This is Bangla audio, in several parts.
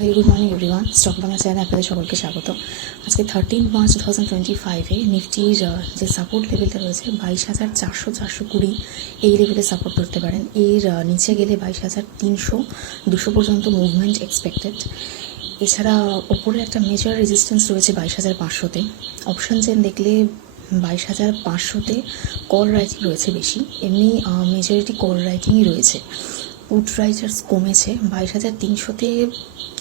Very good morning everyone, stock Bangla চ্যানেলে আপনাদের সকলকে স্বাগত। আজকে 13 মার্চ 2025-এ নিফটির যে সাপোর্ট লেভেলটা রয়েছে 22,400 এই লেভেলে সাপোর্ট ধরতে পারেন। এর নিচে গেলে 22,300 পর্যন্ত মুভমেন্ট এক্সপেক্টেড। এছাড়া ওপরে একটা মেজর রেজিস্ট্যান্স রয়েছে 22,500-তে। অপশন চেন দেখলে 22,500-তে কল রাইটিং রয়েছে বেশি, এমনি মেজরিটি কল রাইটিংই রয়েছে। পুট রাইটার্স কমেছে, 22,300-তে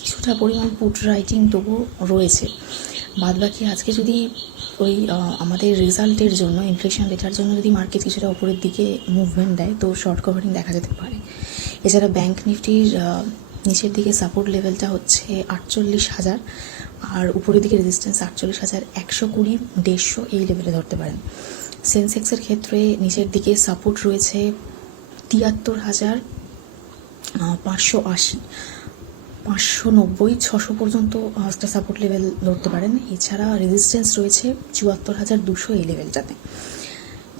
কিছুটা পরিমাণ পুট রাইটিং তবুও রয়েছে। বাদবাকি আজকে যদি ওই আমাদের রেজাল্টের জন্য, ইনফ্লেশন ডেটার জন্য যদি মার্কেট কিছুটা উপরের দিকে মুভমেন্ট দেয় তো শর্ট কভারিং দেখা যেতে পারে। এছাড়া ব্যাঙ্ক নিফটির নিচের দিকে সাপোর্ট লেভেলটা হচ্ছে 48,000, আর উপরের দিকে রেজিস্ট্যান্স 48,120, 150 এই লেভেলে ধরতে পারেন। সেন্সেক্সের ক্ষেত্রে নিচের দিকে সাপোর্ট রয়েছে 73,580, 590, 600 পর্যন্ত একটা সাপোর্ট লেভেল ধরতে পারেন। এছাড়া রেজিস্ট্যান্স রয়েছে 74,200 এই লেভেলটাতে।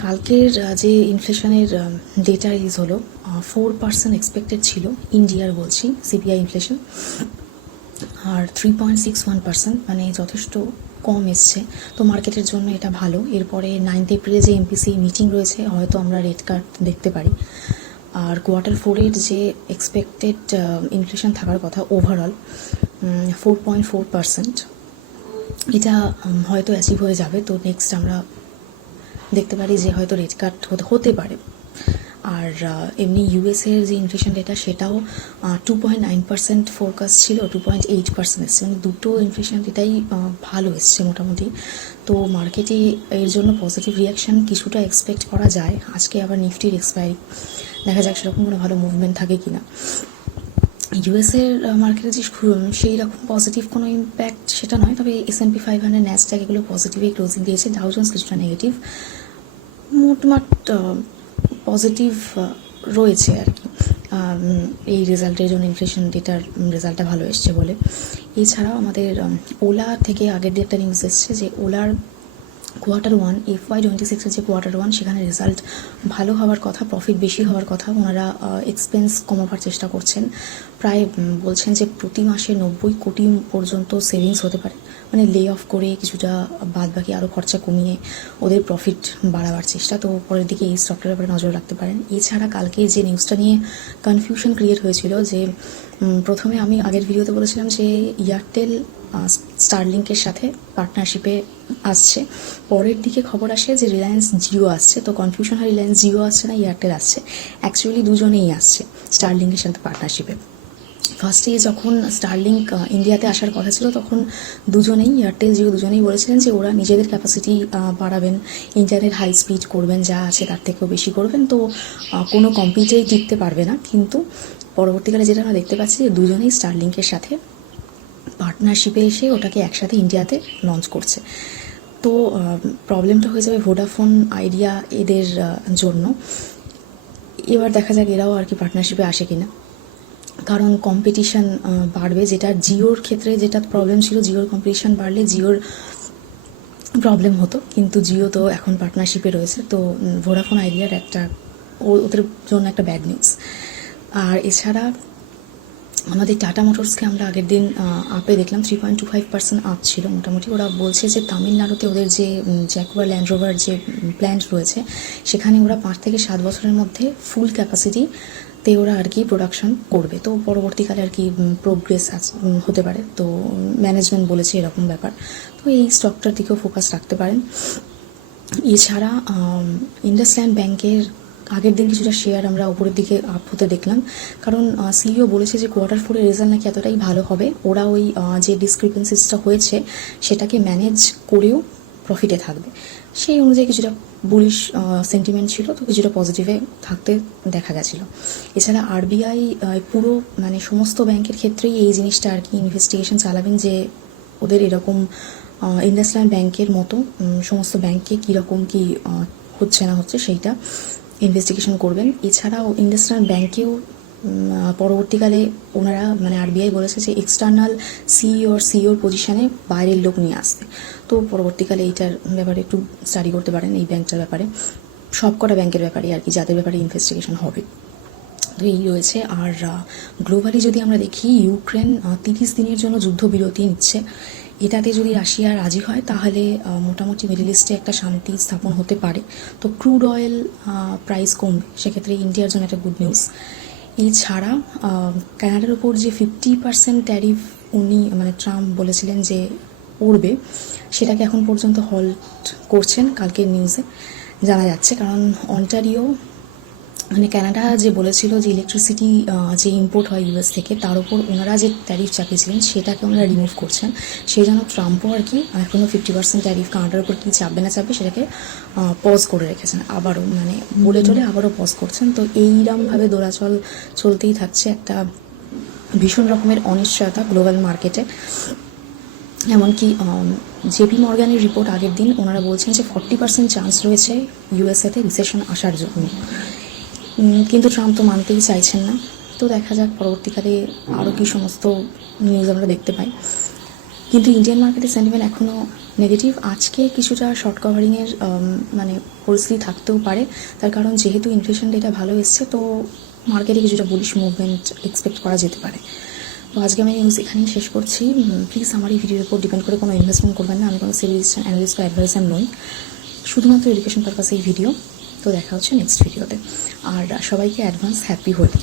কালকের যে ইনফ্লেশনের ডেটা রিলিজ হলো, 4% এক্সপেক্টেড ছিল ইন্ডিয়ার, বলছি সিপিআই ইনফ্লেশন, আর 3.61%, মানে যথেষ্ট কম এসছে। তো মার্কেটের জন্য এটা ভালো। এরপরে 9 এপ্রিলে যে এমপিসি মিটিং রয়েছে, হয়তো আমরা রেড কার্ড দেখতে পারি। আর Q4-এর যে এক্সপেক্টেড ইনফ্লেশন থাকার কথা ওভারঅল 4.4%, এটা হয়তো অ্যাচিভ হয়ে যাবে। তো নেক্সট আমরা দেখতে পারি যে হয়তো রেড কাট হতে পারে। আর এমনি ইউএসের যে ইনফ্লেশন ডেটা, সেটাও 2.9% ফোরকাস্ট ছিল, 2.8% এসছে, মানে দুটো ইনফ্লেশন ডেটাই ভালো এসছে মোটামুটি। তো মার্কেটে এর জন্য পজিটিভ রিয়াকশান কিছুটা এক্সপেক্ট করা যায়। আজকে আবার নিফটির এক্সপায়ারি, দেখা যাক সেরকম কোনো ভালো মুভমেন্ট থাকে কিনা। ইউএসের মার্কেটে যে সেই রকম পজিটিভ কোনো ইম্প্যাক্ট সেটা নয়, তবে S&P 500, ন্যাসড্যাক এগুলো পজিটিভই ক্লোজিং দিয়েছে। ডাউ জোন্স কিছুটা নেগেটিভ, মোটমাট পজিটিভ রয়েছে আর কি এই রেজাল্টের জন্য, ইনফ্লেশন ডেটার রেজাল্টটা ভালো এসছে বলে। এছাড়াও আমাদের ওলা থেকে আগের দিয়ে একটা নিউজ এসছে যে ওলার Q1 FY26-এর যে Q1, সেখানে রেজাল্ট ভালো হওয়ার কথা, প্রফিট বেশি হওয়ার কথা। ওনারা এক্সপেন্স কমাবার চেষ্টা করছেন, প্রায় বলছেন যে প্রতি মাসে 90 কোটি পর্যন্ত সেভিংস হতে পারে, মানে লে অফ করে কিছুটা বাদ বাকি আরও খরচা কমিয়ে ওদের প্রফিট বাড়াবার চেষ্টা। তো পরের দিকে এই স্টকটার ব্যাপারে নজর রাখতে পারেন। এছাড়া কালকে যে নিউজটা নিয়ে কনফিউশন ক্রিয়েট হয়েছিল, যে প্রথমে আমি আগের ভিডিওতে বলেছিলাম যে এয়ারটেল স্টারলিংকের সাথে পার্টনারশিপে আসছে, পরের দিকে খবর আসে যে রিলায়েন্স জিও আসছে। তো কনফিউশন হয় রিলায়েন্স জিও আসছে না এয়ারটেল আসছে, অ্যাকচুয়ালি দুজনেই আসছে স্টারলিংকের সাথে পার্টনারশিপে। ফার্স্টে যখন স্টারলিংক ইন্ডিয়াতে আসার কথা ছিল, তখন দুজনেই, এয়ারটেল জিও দুজনেই বলেছিলেন যে ওরা নিজেদের ক্যাপাসিটি বাড়াবেন, ইন্টারনেট হাই স্পিড করবেন, যা আছে তার থেকেও বেশি করবেন, তো কোনো কম্পিউটারই টিকতে পারবে না। কিন্তু পরবর্তীকালে যেটা আমরা দেখতে পাচ্ছি যে দুজনেই স্টারলিংকের সাথে পার্টনারশিপে এসে ওটাকে একসাথে ইন্ডিয়াতে লঞ্চ করছে। তো প্রবলেমটা হয়ে যাবে ভোডাফোন, আইডিয়া এদের জন্য। এবার দেখা যাক এরাও আর কি পার্টনারশিপে আসে কিনা, কারণ কম্পিটিশান বাড়বে। যেটা জিওর ক্ষেত্রে যেটা প্রবলেম ছিল, জিওর কম্পিটিশান বাড়লে জিওর প্রবলেম হতো, কিন্তু জিও তো এখন পার্টনারশিপে রয়েছে। তো ভোডাফোন আইডিয়ার একটা ওদের জন্য একটা ব্যাড নিউজ। আর এছাড়া আমাদের টাটা মোটরসকে আমরা আগের দিন আপে দেখলাম, 3.25% আপ ছিল মোটামুটি। ওরা বলছে যে তামিলনাড়ুতে ওদের যে জ্যাগুয়ার ল্যান্ড রোভার যে প্ল্যান্ট রয়েছে, সেখানে ওরা 5 থেকে 7 বছরের মধ্যে ফুল ক্যাপাসিটিতে ওরা আর কি প্রোডাকশন করবে। তো পরবর্তীকালে আর কি প্রোগ্রেস হতে পারে, তো ম্যানেজমেন্ট বলেছে এরকম ব্যাপার। তো এই স্টকটার দিকেও ফোকাস রাখতে পারেন। এছাড়া ইন্ডাসল্যান্ড ব্যাংকের আগের দিন কিছুটা শেয়ার আমরা উপরের দিকে আপ হতে দেখলাম, কারণ সিইও বলেছে যে Q4-এর রেজাল্ট নাকি এতটাই ভালো হবে, ওরা ওই যে ডিসক্রিপেন্সিসটা হয়েছে সেটাকে ম্যানেজ করেও প্রফিটে থাকবে। সেই অনুযায়ী কিছুটা বুলিশ সেন্টিমেন্ট ছিল, তো কিছুটা পজিটিভে থাকতে দেখা গেছিলো। এছাড়া আরবিআই পুরো মানে সমস্ত ব্যাংকের ক্ষেত্রেই এই জিনিসটা আর কি ইনভেস্টিগেশন চালাবেন, যে ওদের এরকম ইন্ডাসল্যান্ড ব্যাংকের মতো সমস্ত ব্যাংকে কীরকম কী হচ্ছে না হচ্ছে সেইটা ইনভেস্টিগেশন করবেন। এছাড়াও ইন্ডাসল্যান্ড ব্যাংকেও পরবর্তীকালে ওনারা মানে আরবিআই বলেছে যে এক্সটার্নাল সিইওর পজিশানে বাইরের লোক নিয়ে আসতে। তো পরবর্তীকালে এইটার ব্যাপারে একটু স্টাডি করতে পারেন, এই ব্যাংকটার ব্যাপারে, সব কটা ব্যাংকের ব্যাপারে আর কি, যাদের ব্যাপারে ইনভেস্টিগেশন হবে। তো এই রয়েছে। আর গ্লোবালি যদি আমরা দেখি, ইউক্রেন 30 দিনের জন্য যুদ্ধবিরতি নিচ্ছে। এটাতে যদি রাশিয়া রাজি হয় তাহলে মোটামুটি মিডল ইস্টে একটা শান্তি স্থাপন হতে পারে। তো ক্রুড অয়েল প্রাইস কমবে, সেক্ষেত্রে ইন্ডিয়ার জন্য একটা গুড নিউজ। এছাড়া কানাডার উপর যে 50% ট্যারিফ উনি মানে ট্রাম্প বলেছিলেন যে পড়বে, সেটাকে এখন পর্যন্ত হল্ট করছেন, কালকের নিউজে জানা যাচ্ছে। কারণ অন্টারিও মানে কানাডা যে বলেছিল যে ইলেকট্রিসিটি যে ইম্পোর্ট হয় ইউএস থেকে, তার উপর ওনারা যে ট্যারিফ চাপিয়েছিলেন সেটাকে ওনারা রিমুভ করছেন। সেই জন্য ট্রাম্পও আর কি এখনও 50% ট্যারিফ কানাডার উপর কী চাপবে না চাপবে সেটাকে পজ করে রেখেছেন, আবারও মানে বলে টলে আবারও পজ করছেন। তো এইরকমভাবে দোলাচল চলতেই থাকছে, একটা ভীষণ রকমের অনিশ্চয়তা গ্লোবাল মার্কেটে। এমনকি জেপি মর্গানের রিপোর্ট আগের দিন ওনারা বলছেন যে 40% চান্স রয়েছে ইউএসএতে রিসেশন আসার জন্য, কিন্তু ট্রাম্প তো মানতেই চাইছেন না। তো দেখা যাক পরবর্তীকালে আরও কী সমস্ত নিউজ আমরা দেখতে পাই। কিন্তু ইন্ডিয়ান মার্কেটের সেন্টিমেন্ট এখনও নেগেটিভ। আজকে কিছুটা শর্ট কভারিংয়ের মানে পরিস্থিতি থাকতেও পারে, তার কারণ যেহেতু ইনফ্লেশন ডেটা ভালো এসছে, তো মার্কেটে কিছুটা বুলিশ মুভমেন্ট এক্সপেক্ট করা যেতে পারে। তো আজকে আমি নিউজ এখানেই শেষ করছি। প্লিজ আমার এই ভিডিওর উপর ডিপেন্ড করে কোনো ইনভেস্টমেন্ট করবেন না। আমি কোনো সেভিংস অ্যানালিস্ট বা অ্যাডভাইজার নই, শুধুমাত্র এডুকেশন পারপাসে এই ভিডিও। তো দেখা হচ্ছে নেক্সট ভিডিওতে। আর সবাইকে অ্যাডভান্স হ্যাপি হোলি।